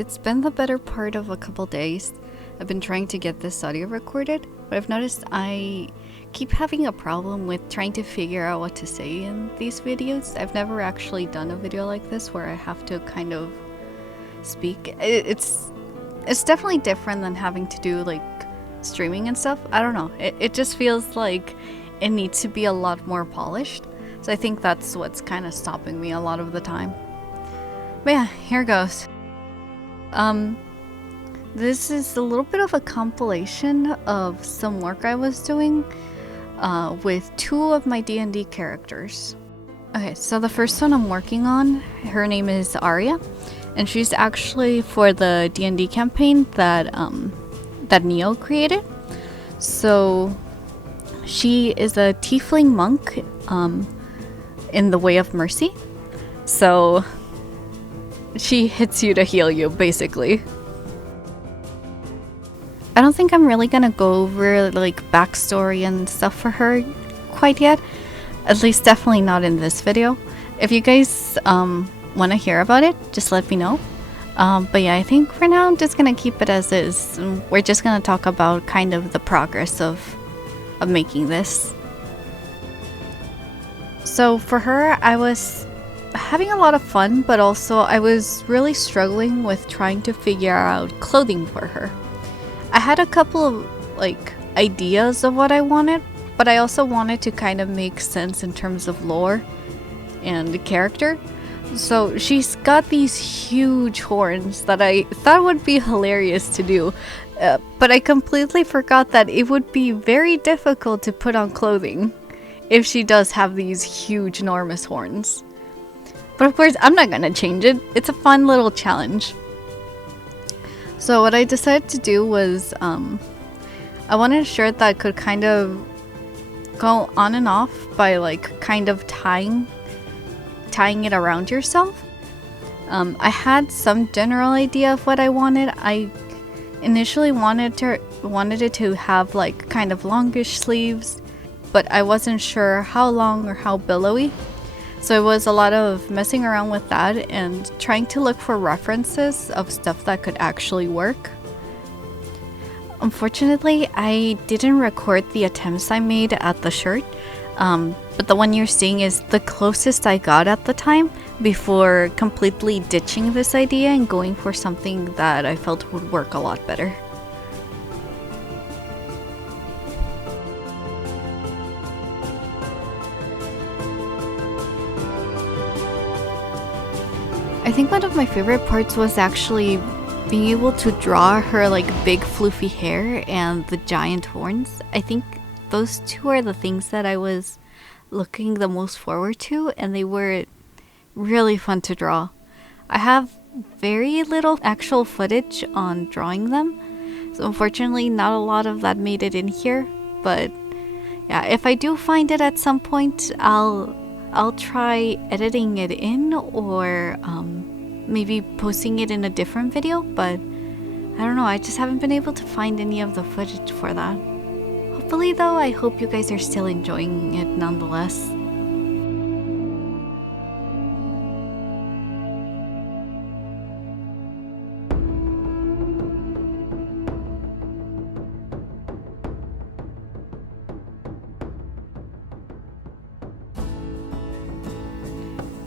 it's been the better part of a couple days. I've been trying to get this audio recorded, but I've noticed I keep having a problem with trying to figure out what to say in these videos. I've never actually done a video like this where I have to kind of speak. It's definitely different than having to do like streaming and stuff. I don't know. It just feels like it needs to be a lot more polished. So I think that's what's kind of stopping me a lot of the time. But yeah, here goes. This is a little bit of a compilation of some work I was doing with two of my DnD characters. Okay, so the first one I'm working on, her name is Arya, and she's actually for the DnD campaign that Neo created. So she is a tiefling monk in the Way of Mercy. So she hits you to heal you, basically. I don't think I'm really gonna go over like backstory and stuff for her quite yet. At least definitely not in this video. If you guys want to hear about it, just let me know. But yeah, I think for now I'm just gonna keep it as is. We're just gonna talk about kind of the progress of making this. So for her, I was having a lot of fun, but also I was really struggling with trying to figure out clothing for her. I had a couple of like ideas of what I wanted, but I also wanted to kind of make sense in terms of lore and character. So she's got these huge horns that I thought would be hilarious to do, but I completely forgot that it would be very difficult to put on clothing if she does have these huge, enormous horns. But of course, I'm not gonna change it. It's a fun little challenge. So what I decided to do was, I wanted a shirt that could kind of go on and off by like kind of tying it around yourself. I had some general idea of what I wanted. I initially wanted it to have like kind of longish sleeves, but I wasn't sure how long or how billowy. So it was a lot of messing around with that and trying to look for references of stuff that could actually work. Unfortunately, I didn't record the attempts I made at the shirt, but the one you're seeing is the closest I got at the time before completely ditching this idea and going for something that I felt would work a lot better. I think one of my favorite parts was actually being able to draw her like big floofy hair and the giant horns. I think those two are the things that I was looking the most forward to, and they were really fun to draw. I have very little actual footage on drawing them, so unfortunately not a lot of that made it in here, but yeah, if I do find it at some point, I'll try editing it in or maybe posting it in a different video, but I don't know, I just haven't been able to find any of the footage for that. Hopefully though, I hope you guys are still enjoying it nonetheless.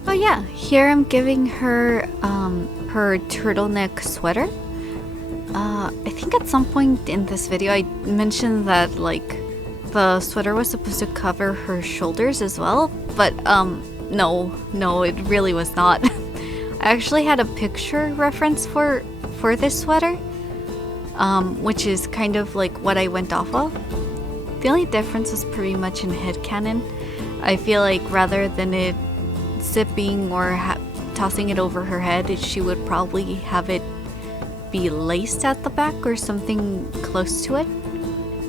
Oh yeah, here I'm giving her her turtleneck sweater. I think at some point in this video I mentioned that like the sweater was supposed to cover her shoulders as well, but no, it really was not. I actually had a picture reference for this sweater, which is kind of like what I went off of. The only difference was pretty much in headcanon. I feel like rather than it zipping or tossing it over her head, she would probably have it be laced at the back or something close to it,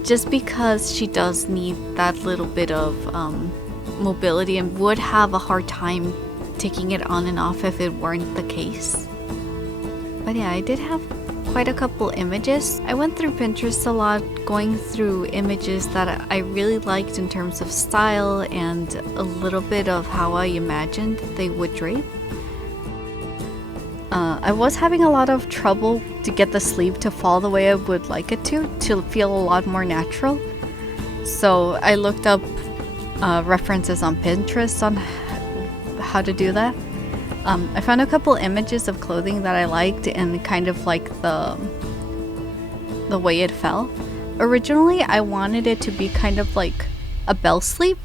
just because she does need that little bit of mobility and would have a hard time taking it on and off if it weren't the case. But yeah, I did have quite a couple images. I went through Pinterest a lot, going through images that I really liked in terms of style and a little bit of how I imagined they would drape. I was having a lot of trouble to get the sleeve to fall the way I would like it to feel a lot more natural. So I looked up references on Pinterest on how to do that. I found a couple images of clothing that I liked and kind of like the way it fell. Originally, I wanted it to be kind of like a bell sleeve,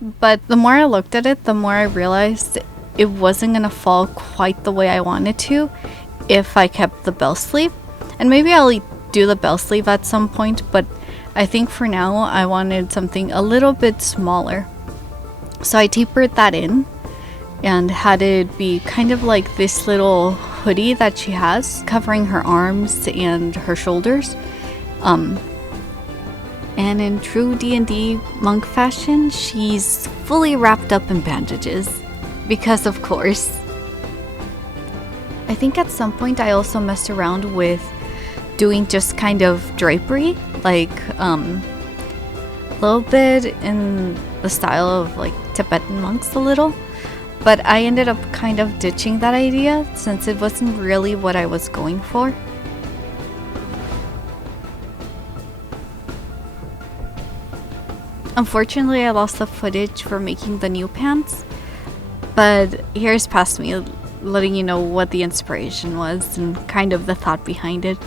but the more I looked at it, the more I realized it wasn't gonna fall quite the way I wanted to if I kept the bell sleeve. And maybe I'll do the bell sleeve at some point, but I think for now I wanted something a little bit smaller. So I tapered that in and had it be kind of like this little hoodie that she has covering her arms and her shoulders. And in true D&D monk fashion, she's fully wrapped up in bandages. Because of course. I think at some point I also messed around with doing just kind of drapery, like a little bit in the style of like Tibetan monks a little. But I ended up kind of ditching that idea since it wasn't really what I was going for. Unfortunately, I lost the footage for making the new pants, but here's past me letting you know what the inspiration was and kind of the thought behind it.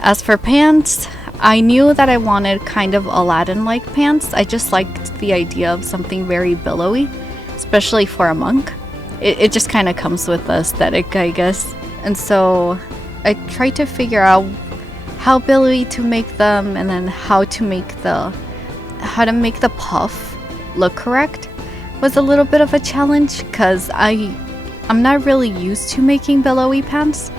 As for pants, I knew that I wanted kind of Aladdin-like pants. I just liked the idea of something very billowy, especially for a monk. It just kind of comes with the aesthetic, I guess. And so I tried to figure out how billowy to make them and then how to make the puff look correct was a little bit of a challenge because I'm not really used to making billowy pants,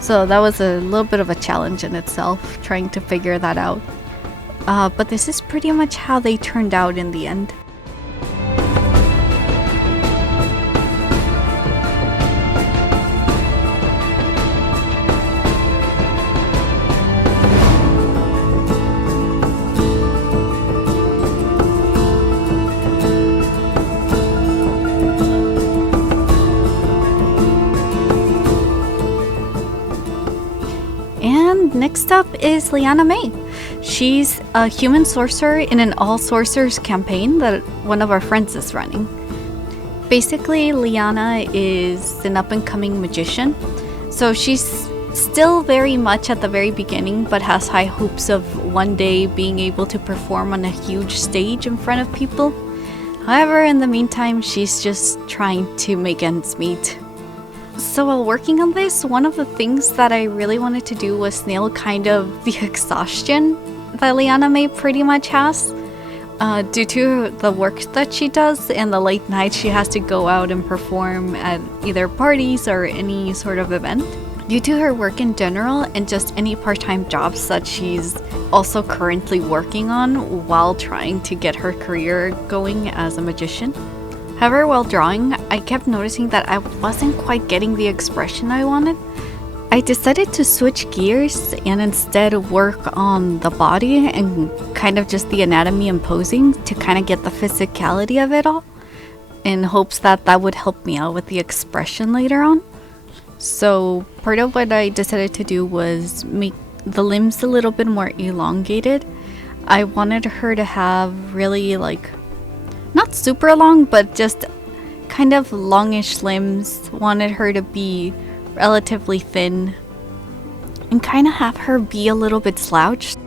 so that was a little bit of a challenge in itself trying to figure that out. But this is pretty much how they turned out in the end. And next up is Liana May. She's a human sorcerer in an all sorcerers campaign that one of our friends is running. Basically, Liana is an up and coming magician, so she's still very much at the very beginning but has high hopes of one day being able to perform on a huge stage in front of people. However, in the meantime, she's just trying to make ends meet. So while working on this, one of the things that I really wanted to do was nail kind of the exhaustion that Liana May pretty much has due to the work that she does and the late nights she has to go out and perform at either parties or any sort of event. Due to her work in general and just any part-time jobs that she's also currently working on while trying to get her career going as a magician. However, while drawing, I kept noticing that I wasn't quite getting the expression I wanted. I decided to switch gears and instead work on the body and kind of just the anatomy and posing to kind of get the physicality of it all, in hopes that that would help me out with the expression later on. So part of what I decided to do was make the limbs a little bit more elongated. I wanted her to have really not super long, but just kind of longish limbs. Wanted her to be relatively thin and kind of have her be a little bit slouched.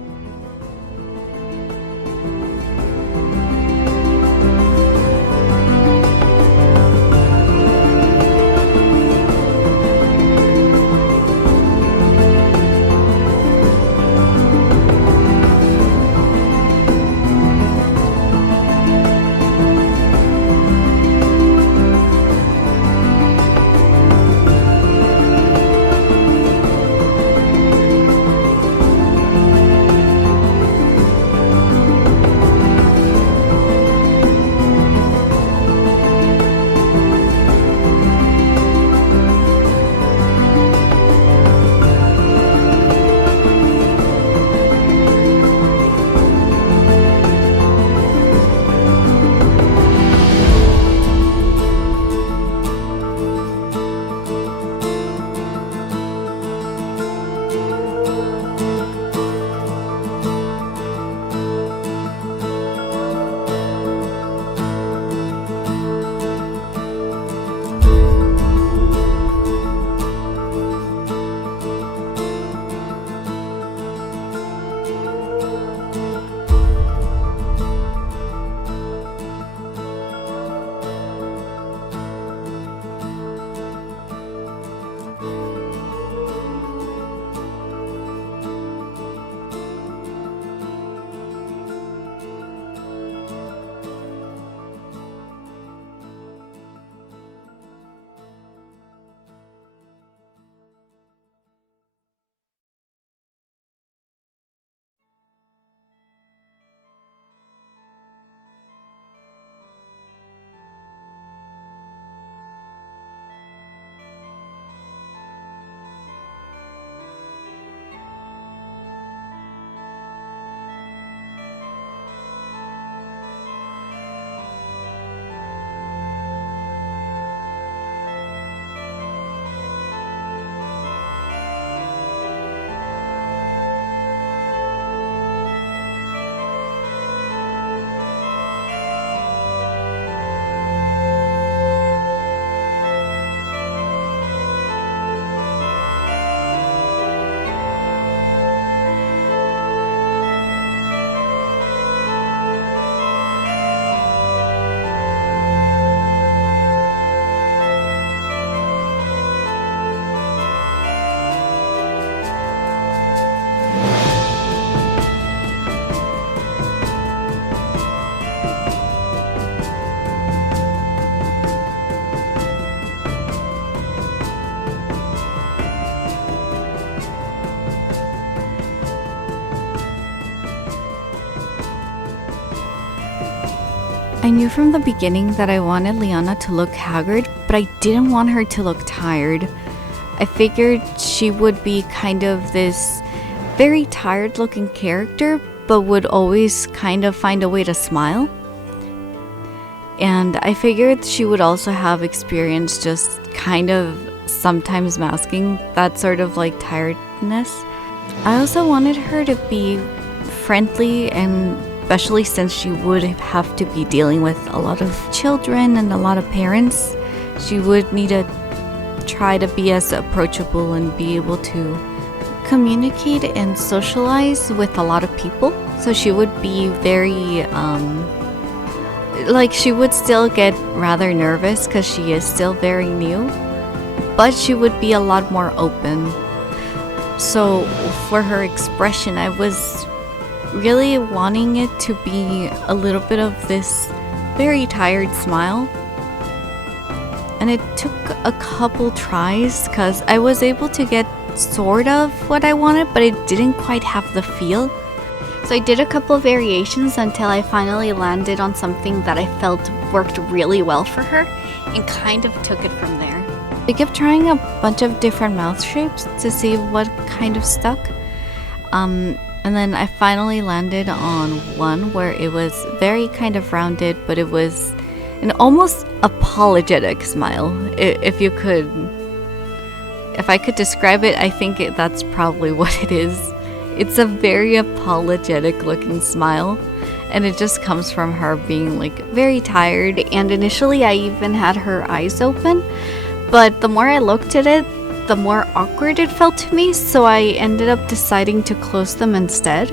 knew from the beginning that I wanted Liana to look haggard, but I didn't want her to look tired. I figured she would be kind of this very tired looking character, but would always kind of find a way to smile. And I figured she would also have experience just kind of sometimes masking that sort of like tiredness. I also wanted her to be friendly, and especially since she would have to be dealing with a lot of children and a lot of parents, she would need to try to be as approachable and be able to communicate and socialize with a lot of people. So she would be very like she would still get rather nervous because she is still very new, but she would be a lot more open. So for her expression, I was really wanting it to be a little bit of this very tired smile. And it took a couple tries because I was able to get sort of what I wanted, but it didn't quite have the feel. So I did a couple of variations until I finally landed on something that I felt worked really well for her, and kind of took it from there. I kept trying a bunch of different mouth shapes to see what kind of stuck. And then I finally landed on one where it was very kind of rounded, but it was an almost apologetic smile. If I could describe it, I think that's probably what it is. It's a very apologetic looking smile, and it just comes from her being like very tired. And initially I even had her eyes open, but the more I looked at it, the more awkward it felt to me, so I ended up deciding to close them instead.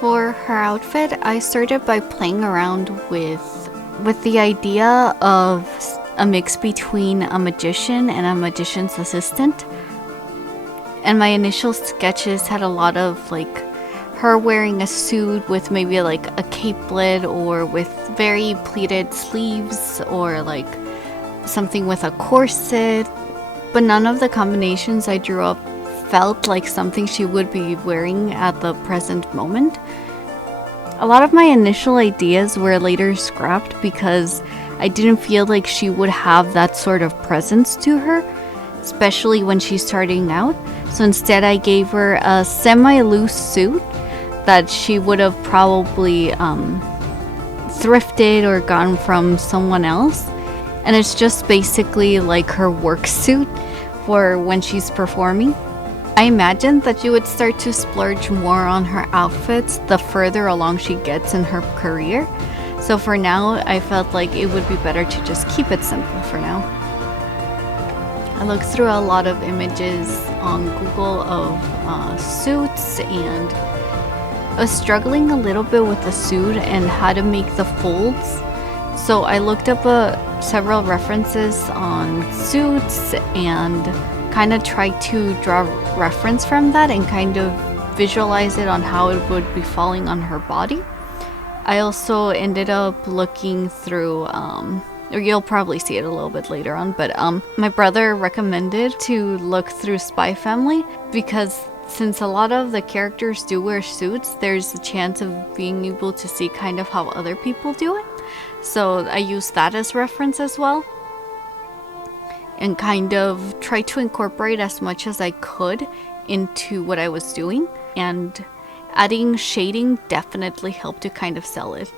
For her outfit, I started by playing around with the idea of a mix between a magician and a magician's assistant. And my initial sketches had a lot of like her wearing a suit with maybe like a capelet or with very pleated sleeves or like something with a corset, but none of the combinations I drew up felt like something she would be wearing at the present moment. A lot of my initial ideas were later scrapped because I didn't feel like she would have that sort of presence to her, especially when she's starting out. So instead I gave her a semi-loose suit that she would have probably thrifted or gotten from someone else. And it's just basically like her work suit for when she's performing. I imagined that she would start to splurge more on her outfits the further along she gets in her career. So for now, I felt like it would be better to just keep it simple for now. I looked through a lot of images on Google of suits, and I was struggling a little bit with the suit and how to make the folds. So I looked up several references on suits and kind of tried to draw reference from that and kind of visualize it on how it would be falling on her body. I also ended up looking through, or you'll probably see it a little bit later on, but my brother recommended to look through Spy Family because since a lot of the characters do wear suits, there's a chance of being able to see kind of how other people do it. So I used that as reference as well, and kind of try to incorporate as much as I could into what I was doing. And adding shading definitely helped to kind of sell it.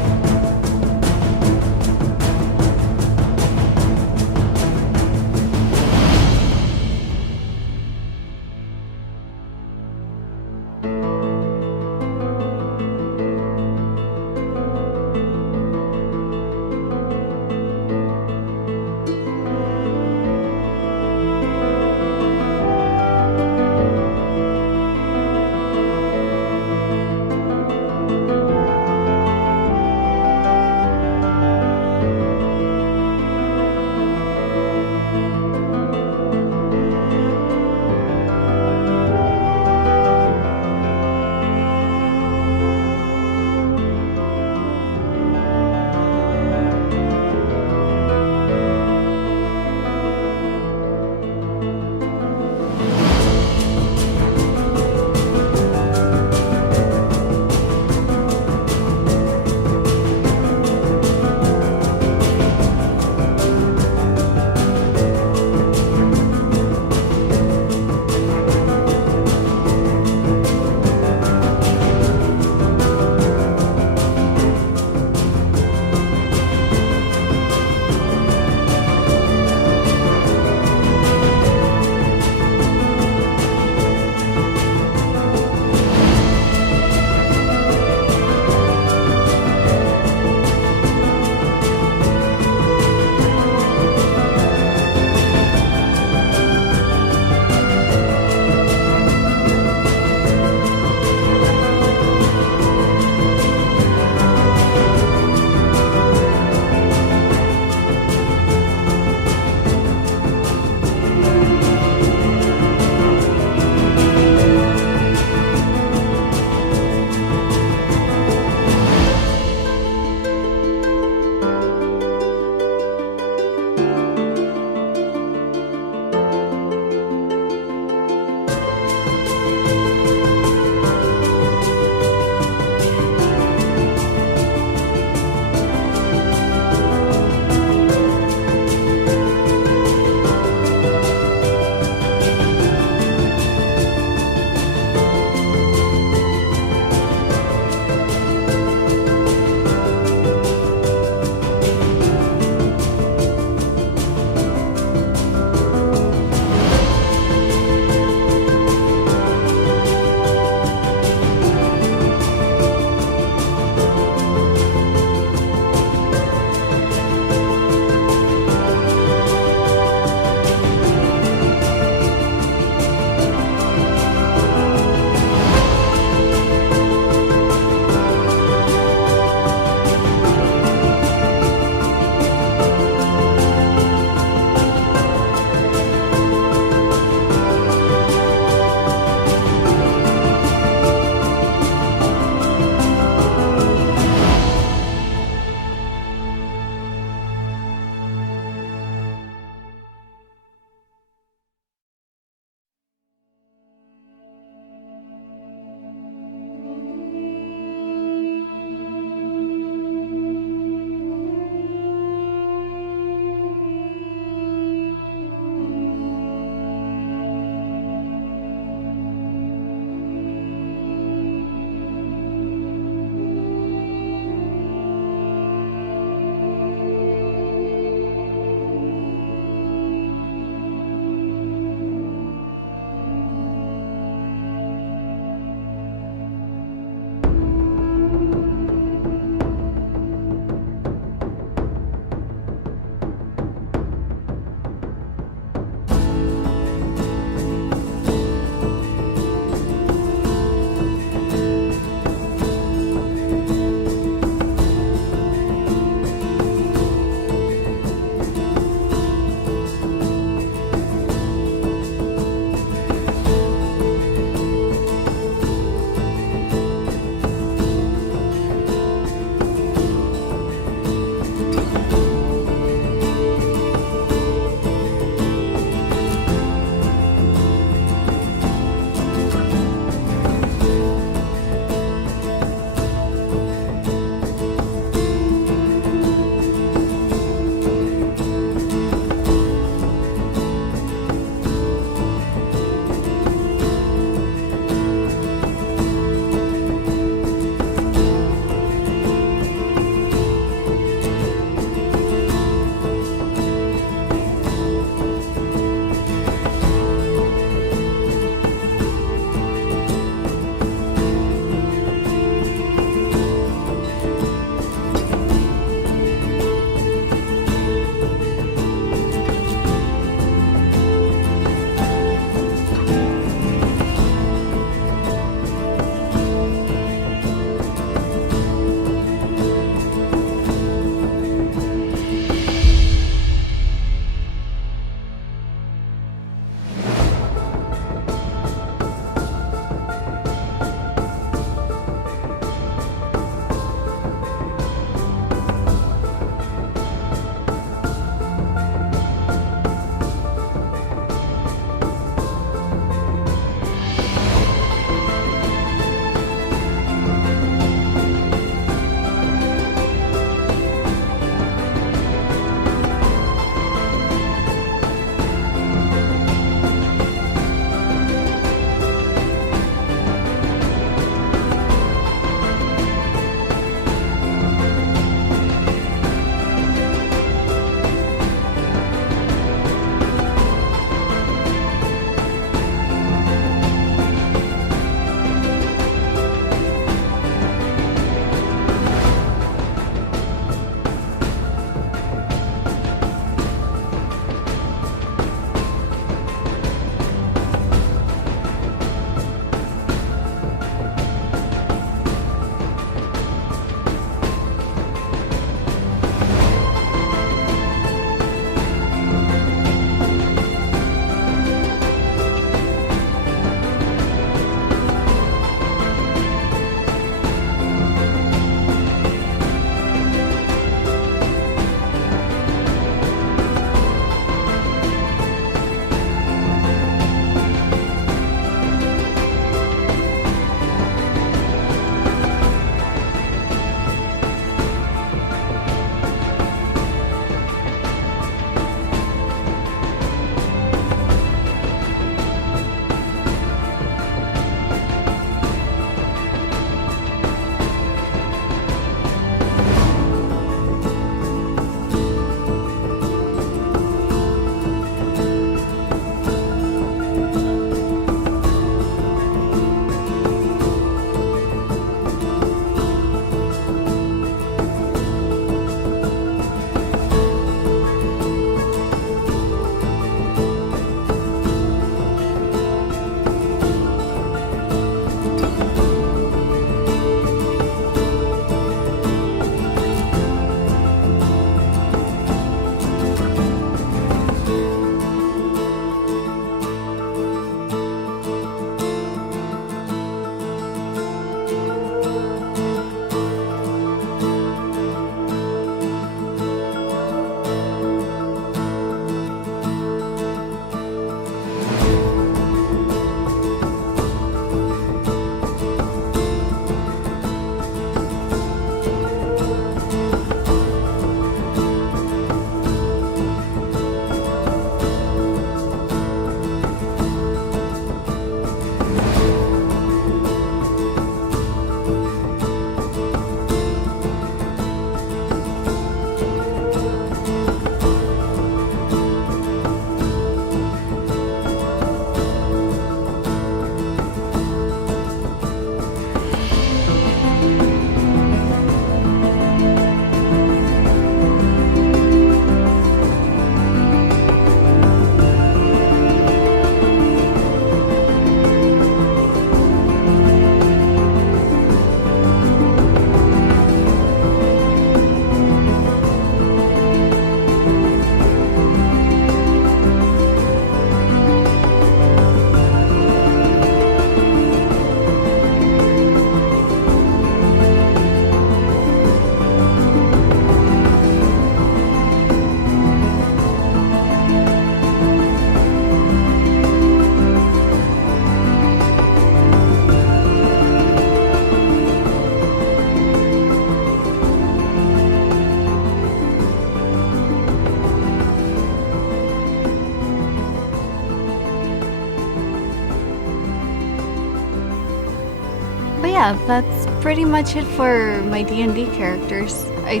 yeah, that's pretty much it for my D&D characters. I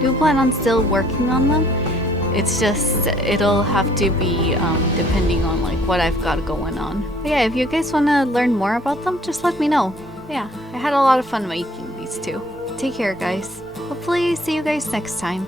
do plan on still working on them. It's just, it'll have to be depending on like what I've got going on. But yeah, if you guys want to learn more about them, just let me know. Yeah, I had a lot of fun making these two. Take care, guys. Hopefully see you guys next time.